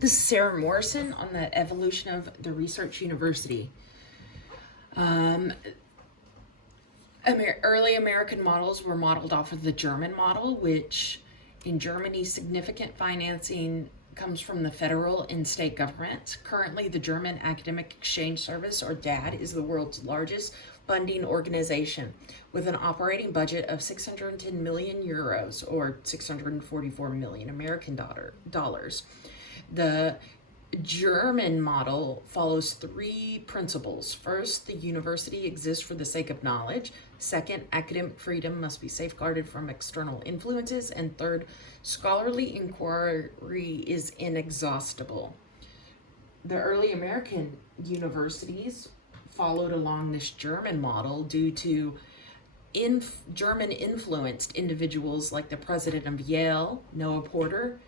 This is Sarah Morrison on the evolution of the research university. Um, Early American models were modeled off of the German model, which in Germany, significant financing comes from the federal and state governments. Currently, the German Academic Exchange Service, or DAD, is the world's largest funding organization with an operating budget of 610 million euros or 644 million American dollars. The German model follows three principles. First, the university exists for the sake of knowledge. Second, academic freedom must be safeguarded from external influences. And third, scholarly inquiry is inexhaustible. The early American universities followed along this German model due to German influenced individuals like the president of Yale, Noah Porter,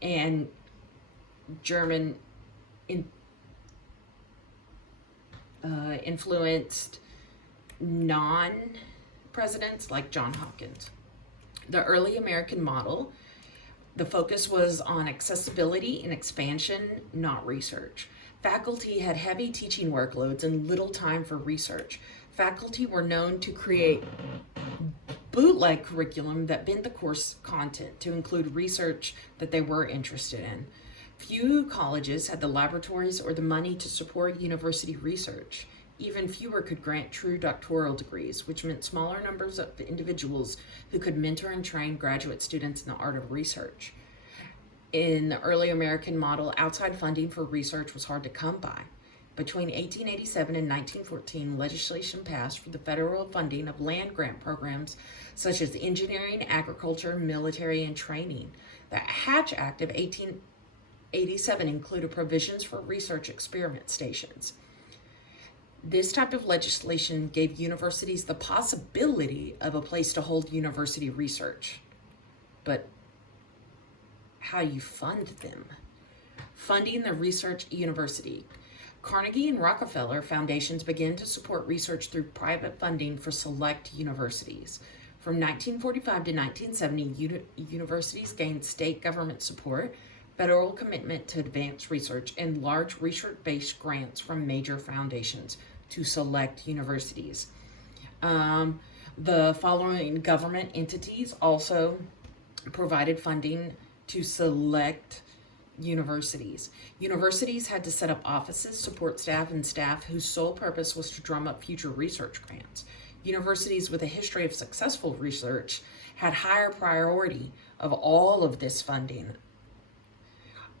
and German influenced non-presidents like John Hopkins. The early American model, the focus was on accessibility and expansion, not research. Faculty had heavy teaching workloads and little time for research. Faculty were known to create bootleg curriculum that bent the course content to include research that they were interested in. Few colleges had the laboratories or the money to support university research. Even fewer could grant true doctoral degrees, which meant smaller numbers of individuals who could mentor and train graduate students in the art of research. In the early American model, outside funding for research was hard to come by. Between 1887 and 1914, legislation passed for the federal funding of land grant programs such as engineering, agriculture, military, and training. The Hatch Act of 1887 included provisions for research experiment stations. This type of legislation gave universities the possibility of a place to hold university research. But how you fund them? Funding the research university. Carnegie and Rockefeller foundations began to support research through private funding for select universities. From 1945 to 1970, universities gained state government support, federal commitment to advance research, and large research-based grants from major foundations to select universities. The following government entities also provided funding to select universities. Universities had to set up offices, support staff, and staff whose sole purpose was to drum up future research grants. Universities with a history of successful research had higher priority of all of this funding.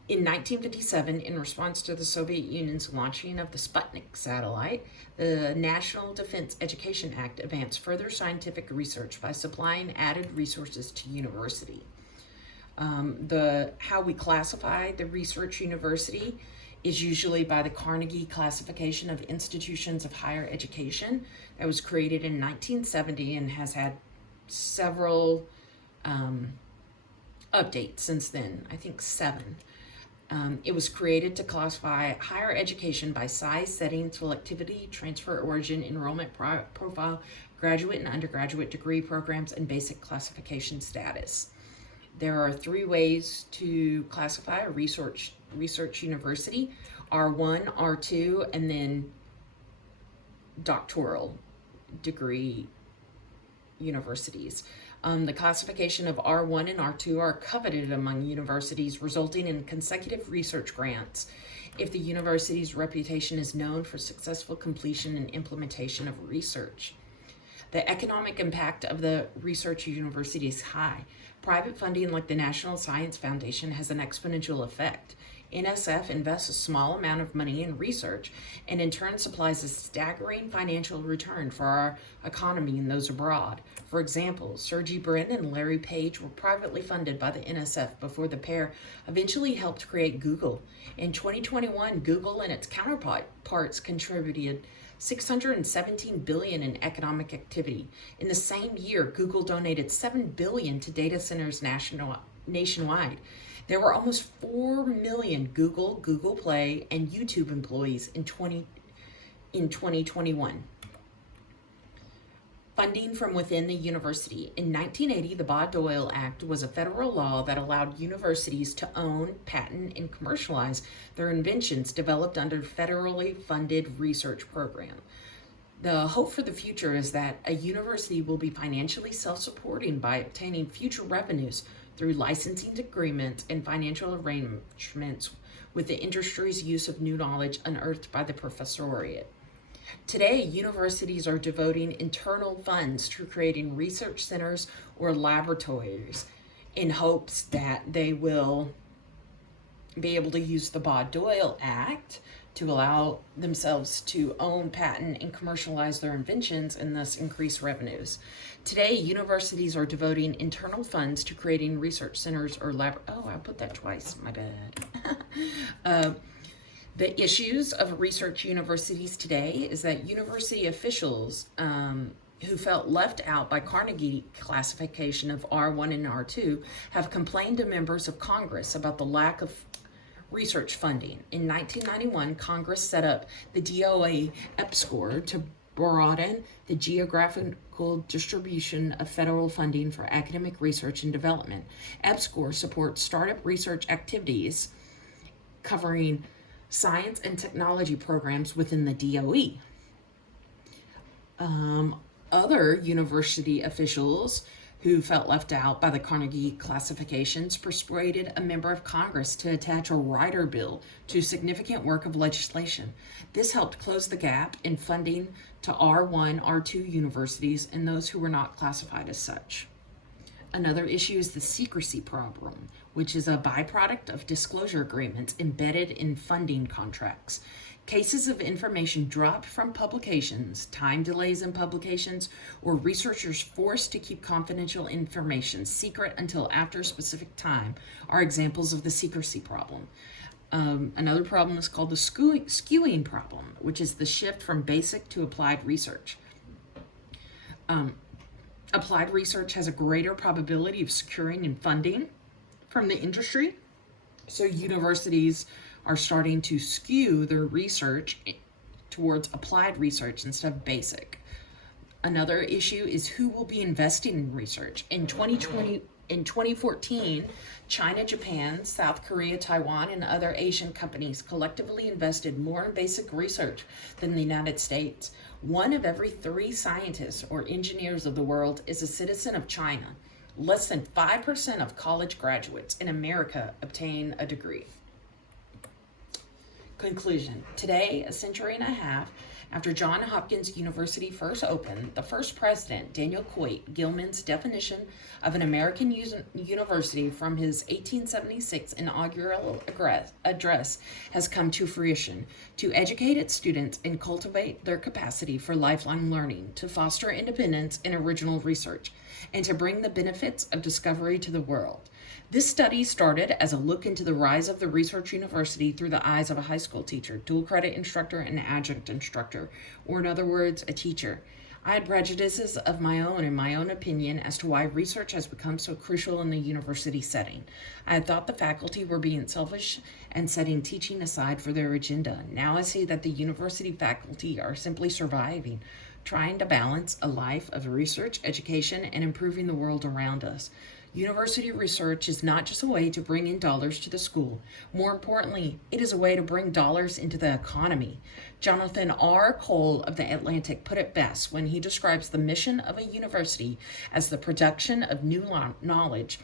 In 1957, in response to the Soviet Union's launching of the Sputnik satellite, the National Defense Education Act advanced further scientific research by supplying added resources to university. How we classify the research university is usually by the Carnegie Classification of Institutions of Higher Education that was created in 1970 and has had several updates since then, I think 7. It was created to classify higher education by size, setting, selectivity, transfer origin, enrollment profile, graduate and undergraduate degree programs, and basic classification status. There are 3 ways to classify a research university: R1, R2, and then doctoral degree universities. The classification of R1 and R2 are coveted among universities, resulting in consecutive research grants if the university's reputation is known for successful completion and implementation of research. The economic impact of the research university is high. Private funding like the National Science Foundation has an exponential effect. NSF invests a small amount of money in research and in turn supplies a staggering financial return for our economy and those abroad. For example, Sergey Brin and Larry Page were privately funded by the NSF before the pair eventually helped create Google. In 2021, Google and its counterparts contributed $617 billion in economic activity. In the same year, Google donated $7 billion to data centers nationwide. There were almost 4 million Google, Google Play, and YouTube employees in 2021. Funding from within the university. In 1980, the Bayh-Dole Act was a federal law that allowed universities to own, patent, and commercialize their inventions developed under federally funded research program. The hope for the future is that a university will be financially self-supporting by obtaining future revenues through licensing agreements and financial arrangements with the industry's use of new knowledge unearthed by the professoriate. Today, universities are devoting internal funds to creating research centers or laboratories in hopes that they will be able to use the Bayh-Dole Act to allow themselves to own, patent, and commercialize their inventions and thus increase revenues. Today, universities are devoting internal funds to creating research centers or I put that twice, my bad. The issues of research universities today is that university officials who felt left out by Carnegie classification of R1 and R2 have complained to members of Congress about the lack of research funding. In 1991, Congress set up the DOE EPSCoR to broaden the geographical distribution of federal funding for academic research and development. EPSCoR supports startup research activities covering science and technology programs within the DOE. Other university officials who felt left out by the Carnegie classifications persuaded a member of Congress to attach a rider bill to significant work of legislation. This helped close the gap in funding to R1, R2 universities and those who were not classified as such. Another issue is the secrecy problem, which is a byproduct of disclosure agreements embedded in funding contracts. Cases of information dropped from publications, time delays in publications, or researchers forced to keep confidential information secret until after a specific time are examples of the secrecy problem. Another problem is called the skewing problem, which is the shift from basic to applied research. Applied research has a greater probability of securing and funding from the industry, so universities are starting to skew their research towards applied research instead of basic. Another issue is who will be investing in research. In 2014, China, Japan, South Korea, Taiwan, and other Asian companies collectively invested more in basic research than the United States. 1 of every 3 scientists or engineers of the world is a citizen of China. Less than 5% of college graduates in America obtain a degree. Conclusion. Today, a century and a half after Johns Hopkins University first opened, the first president, Daniel Coit Gilman's definition of an American university from his 1876 inaugural address has come to fruition: to educate its students and cultivate their capacity for lifelong learning, to foster independence and original research, and to bring the benefits of discovery to the world. This study started as a look into the rise of the research university through the eyes of a high school teacher, dual credit instructor, and adjunct instructor, or in other words, a teacher. I had prejudices of my own and my own opinion as to why research has become so crucial in the university setting. I had thought the faculty were being selfish and setting teaching aside for their agenda. Now I see that the university faculty are simply surviving, trying to balance a life of research, education, and improving the world around us. University research is not just a way to bring in dollars to the school. More importantly, it is a way to bring dollars into the economy. Jonathan R. Cole of The Atlantic put it best when he describes the mission of a university as the production of new knowledge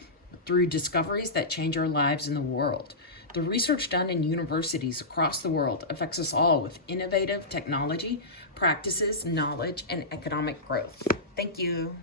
through discoveries that change our lives in the world. The research done in universities across the world affects us all with innovative technology, practices, knowledge, and economic growth. Thank you.